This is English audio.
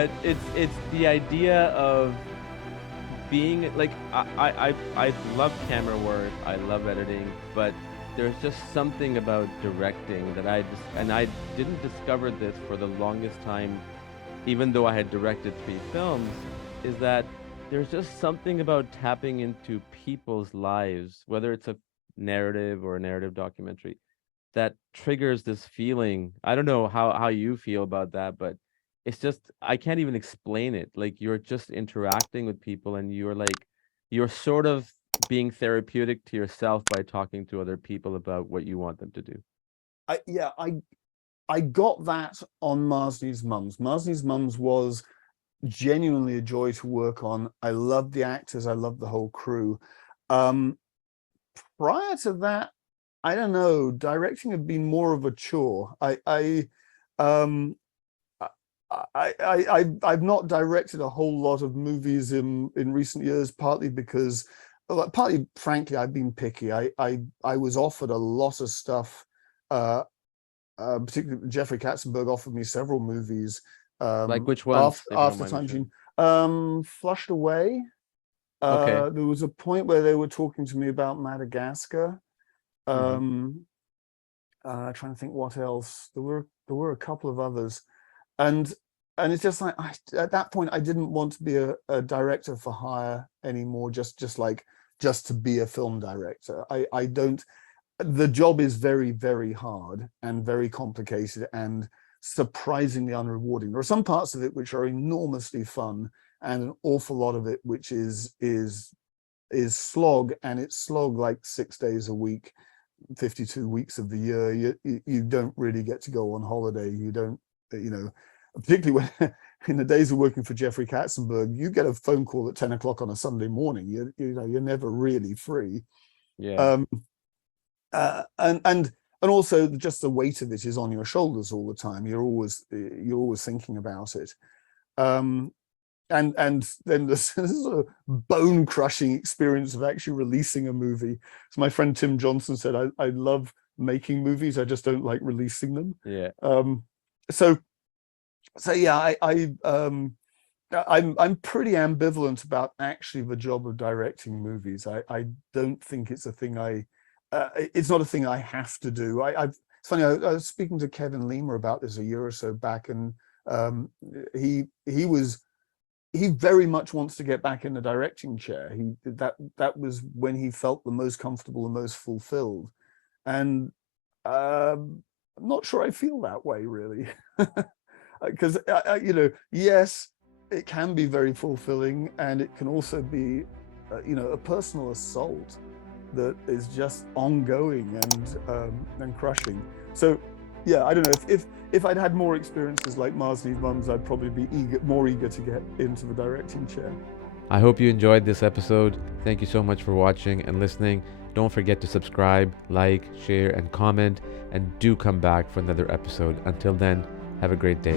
but it's the idea of being like I love camera work, I love editing, but there's just something about directing that I didn't discover this for the longest time, even though I had directed 3 films, is that there's just something about tapping into people's lives, whether it's a narrative or a narrative documentary, that triggers this feeling. I don't know how you feel about that, but it's just I can't even explain it. Like you're just interacting with people and you're sort of being therapeutic to yourself by talking to other people about what you want them to do. Yeah, I got that on Marsden's Mums. Marsden's Mums was genuinely a joy to work on. I loved the actors, I loved the whole crew. Um, Prior to that, I don't know, directing had been more of a chore. Um I've not directed a whole lot of movies in recent years, partly because, well, partly frankly, I've been picky. I was offered a lot of stuff, particularly Jeffrey Katzenberg offered me several movies, Like which ones, if you don't after mind me Time sharing? Machine. Flushed Away. Okay. There was a point where they were talking to me about Madagascar. Mm-hmm. Um, Trying to think what else. There were a couple of others, and it's just like at that point I didn't want to be a director for hire anymore. Just to be a film director. I don't. The job is very, very hard and very complicated and surprisingly unrewarding. There are some parts of it which are enormously fun, and an awful lot of it which is slog, and it's slog like 6 days a week, 52 weeks of the year. You don't really get to go on holiday. You don't, particularly when in the days of working for Jeffrey Katzenberg, you get a phone call at 10 o'clock on a Sunday morning. You're never really free. Yeah. Um, and also just the weight of it is on your shoulders all the time. You're always thinking about it. And then this sort of bone crushing experience of actually releasing a movie. So my friend Tim Johnson said, I love making movies, I just don't like releasing them. Yeah. So yeah, I'm pretty ambivalent about actually the job of directing movies. I don't think it's a thing it's not a thing I have to do. It's funny, I was speaking to Kevin Lima about this a year or so back, and he very much wants to get back in the directing chair. That was when he felt the most comfortable and most fulfilled. And I'm not sure I feel that way really, because yes, it can be very fulfilling, and it can also be, a personal assault that is just ongoing and crushing. So yeah, I don't know, if I'd had more experiences like Marsden's Mums, I'd probably be more eager to get into the directing chair. I hope you enjoyed this episode. Thank you so much for watching and listening. Don't forget to subscribe, like, share, and comment, and do come back for another episode. Until then, have a great day.